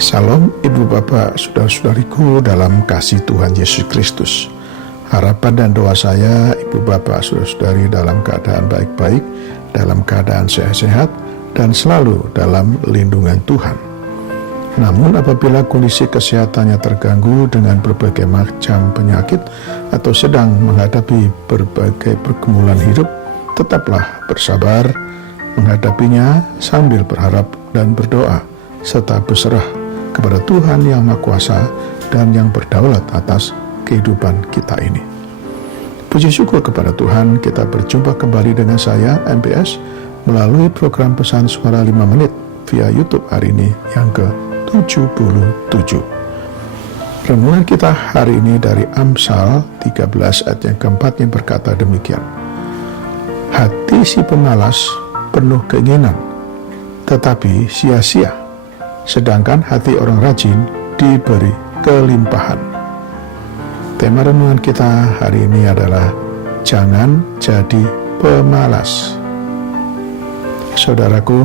Salam Ibu Bapak, Saudara-saudariku dalam kasih Tuhan Yesus Kristus. Harapan dan doa saya, Ibu Bapak, Saudara-saudari dalam keadaan baik-baik, dalam keadaan sehat-sehat, dan selalu dalam lindungan Tuhan. Namun apabila kondisi kesehatannya terganggu dengan berbagai macam penyakit atau sedang menghadapi berbagai pergumulan hidup, tetaplah bersabar menghadapinya sambil berharap dan berdoa, serta berserah kepada Tuhan yang Maha Kuasa dan yang berdaulat atas kehidupan kita ini. Puji syukur kepada Tuhan, kita berjumpa kembali dengan saya, MPS, melalui program Pesan Suara 5 Menit via YouTube hari ini yang ke-77. Renungan kita hari ini dari Amsal 13 ayat yang keempat yang berkata demikian. Hati si pemalas penuh keinginan, tetapi sia-sia. Sedangkan hati orang rajin diberi kelimpahan. Tema renungan kita hari ini adalah jangan jadi pemalas. Saudaraku,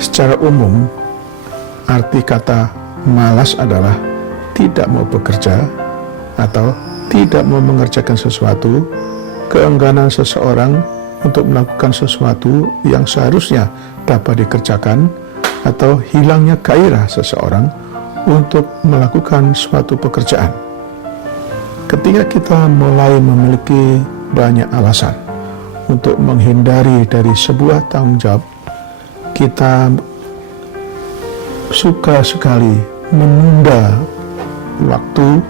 secara umum arti kata malas adalah tidak mau bekerja atau tidak mau mengerjakan sesuatu, keengganan seseorang untuk melakukan sesuatu yang seharusnya dapat dikerjakan, atau hilangnya gairah seseorang untuk melakukan suatu pekerjaan. Ketika kita mulai memiliki banyak alasan untuk menghindari dari sebuah tanggung jawab, kita suka sekali menunda waktu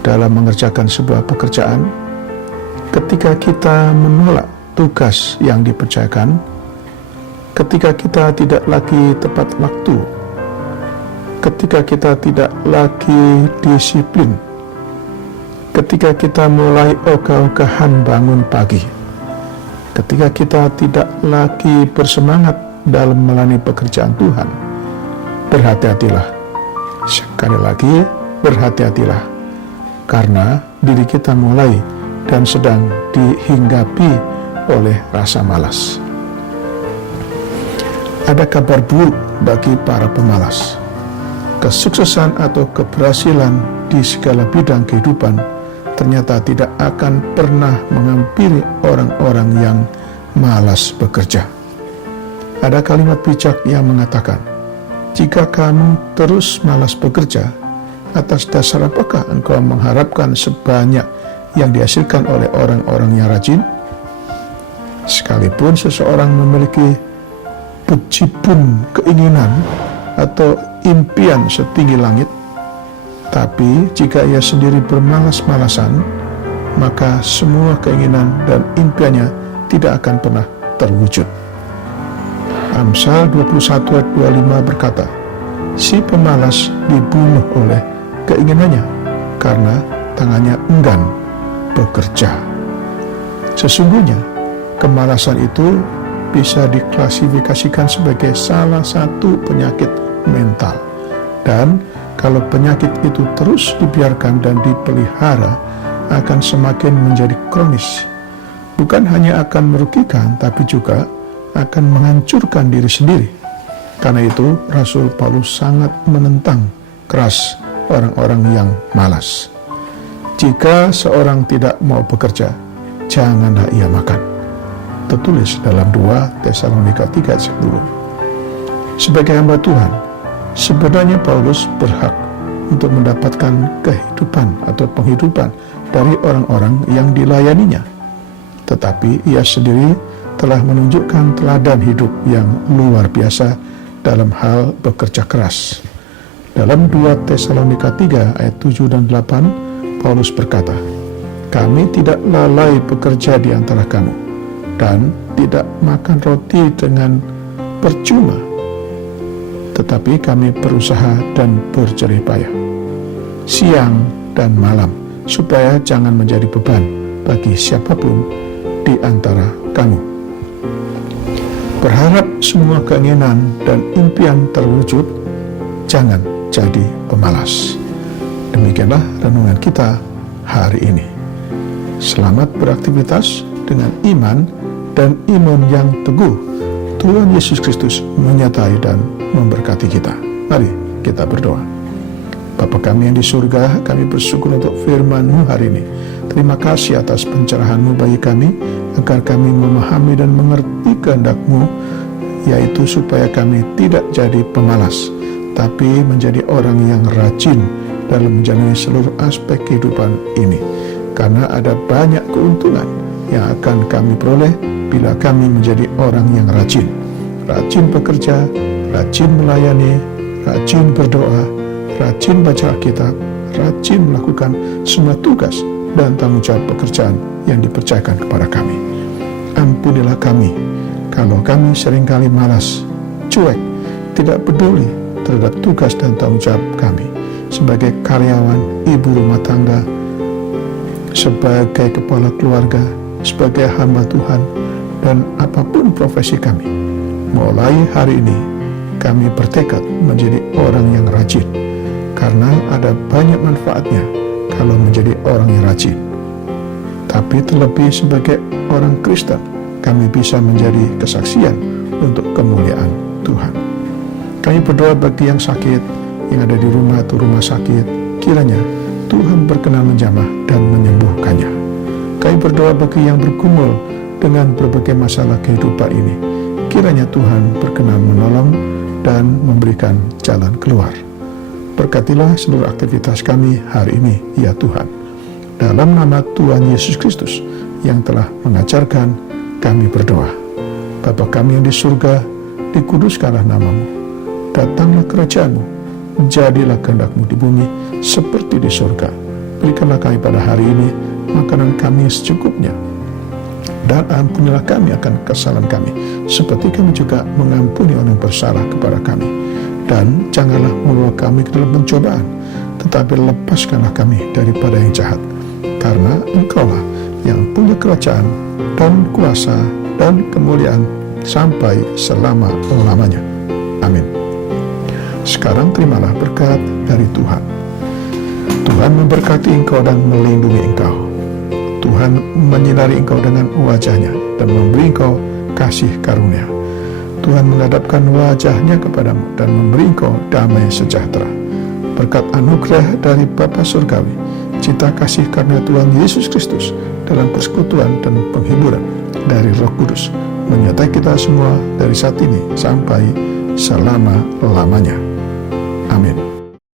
dalam mengerjakan sebuah pekerjaan. Ketika kita menolak tugas yang dipercayakan, ketika kita tidak lagi tepat waktu, ketika kita tidak lagi disiplin, ketika kita mulai ogah-ogahan bangun pagi, ketika kita tidak lagi bersemangat dalam melayani pekerjaan Tuhan, berhati-hatilah. Sekali lagi, berhati-hatilah, karena diri kita mulai dan sedang dihinggapi oleh rasa malas. Ada kabar buruk bagi para pemalas. Kesuksesan atau keberhasilan di segala bidang kehidupan ternyata tidak akan pernah menghampiri orang-orang yang malas bekerja. Ada kalimat bijak yang mengatakan, jika kamu terus malas bekerja, atas dasar apakah engkau mengharapkan sebanyak yang dihasilkan oleh orang-orang yang rajin? Sekalipun seseorang memiliki bejibun keinginan atau impian setinggi langit, tapi jika ia sendiri bermalas-malasan, maka semua keinginan dan impiannya tidak akan pernah terwujud. Amsal 21 ayat 25 berkata, si pemalas dibunuh oleh keinginannya karena tangannya enggan bekerja. Sesungguhnya kemalasan itu bisa diklasifikasikan sebagai salah satu penyakit mental. Dan kalau penyakit itu terus dibiarkan dan dipelihara, akan semakin menjadi kronis. Bukan hanya akan merugikan, tapi juga akan menghancurkan diri sendiri. Karena itu, Rasul Paulus sangat menentang keras orang-orang yang malas. Jika seorang tidak mau bekerja, janganlah ia makan. Tertulis dalam 2 Tesalonika 3 ayat 10. Sebagai hamba Tuhan, sebenarnya Paulus berhak untuk mendapatkan kehidupan atau penghidupan dari orang-orang yang dilayaninya. Tetapi ia sendiri telah menunjukkan teladan hidup yang luar biasa dalam hal bekerja keras. Dalam 2 Tesalonika 3 ayat 7 dan 8, Paulus berkata, kami tidak lalai bekerja di antara kamu, dan tidak makan roti dengan percuma, tetapi kami berusaha dan berjerih payah siang dan malam, supaya jangan menjadi beban bagi siapapun di antara kamu. Berharap semua keinginan dan impian terwujud, jangan jadi pemalas. Demikianlah renungan kita hari ini. Selamat beraktivitas dengan iman dan iman yang teguh. Tuhan Yesus Kristus menyertai dan memberkati kita. Mari kita berdoa. Bapa kami yang di surga, kami bersyukur untuk firman-Mu hari ini. Terima kasih atas pencerahan-Mu bagi kami, agar kami memahami dan mengerti kehendak-Mu, yaitu supaya kami tidak jadi pemalas, tapi menjadi orang yang rajin dalam menjalani seluruh aspek kehidupan ini. Karena ada banyak keuntungan yang akan kami peroleh bila kami menjadi orang yang rajin. Rajin bekerja, rajin melayani, rajin berdoa, rajin baca Alkitab, rajin melakukan semua tugas dan tanggung jawab pekerjaan yang dipercayakan kepada kami. Ampunilah kami kalau kami seringkali malas, cuek, tidak peduli terhadap tugas dan tanggung jawab kami sebagai karyawan, ibu rumah tangga, sebagai kepala keluarga, sebagai hamba Tuhan, dan apapun profesi kami. Mulai hari ini kami bertekad menjadi orang yang rajin, karena ada banyak manfaatnya kalau menjadi orang yang rajin. Tapi terlebih sebagai orang Kristen, kami bisa menjadi kesaksian untuk kemuliaan Tuhan. Kami berdoa bagi yang sakit, yang ada di rumah atau rumah sakit, kiranya Tuhan berkenan menjamah dan menyembuhkannya. Kami berdoa bagi yang bergumul dengan berbagai masalah kehidupan ini, kiranya Tuhan berkenan menolong dan memberikan jalan keluar. Berkatilah seluruh aktivitas kami hari ini, ya Tuhan. Dalam nama Tuhan Yesus Kristus yang telah mengajarkan, kami berdoa. Bapa kami yang di surga, dikuduskanlah nama-Mu. Datanglah kerajaan-Mu, jadilah kehendak-Mu di bumi seperti di surga. Berikanlah kami pada hari ini makanan kami secukupnya, dan ampunilah kami akan kesalahan kami, seperti kami juga mengampuni orang yang bersalah kepada kami. Dan janganlah membawa kami ke dalam pencobaan, tetapi lepaskanlah kami daripada yang jahat. Karena Engkau-lah yang punya kerajaan dan kuasa dan kemuliaan sampai selama-lamanya. Amin. Sekarang terimalah berkat dari Tuhan. Tuhan memberkati engkau dan melindungi engkau. Tuhan menyinari engkau dengan wajah-Nya dan memberi engkau kasih karunia. Tuhan menghadapkan wajah-Nya kepadamu dan memberi engkau damai sejahtera. Berkat anugerah dari Bapa Surgawi, cinta kasih karena Tuhan Yesus Kristus dalam persekutuan dan penghiburan dari Roh Kudus menyertai kita semua dari saat ini sampai selama-lamanya. Amin.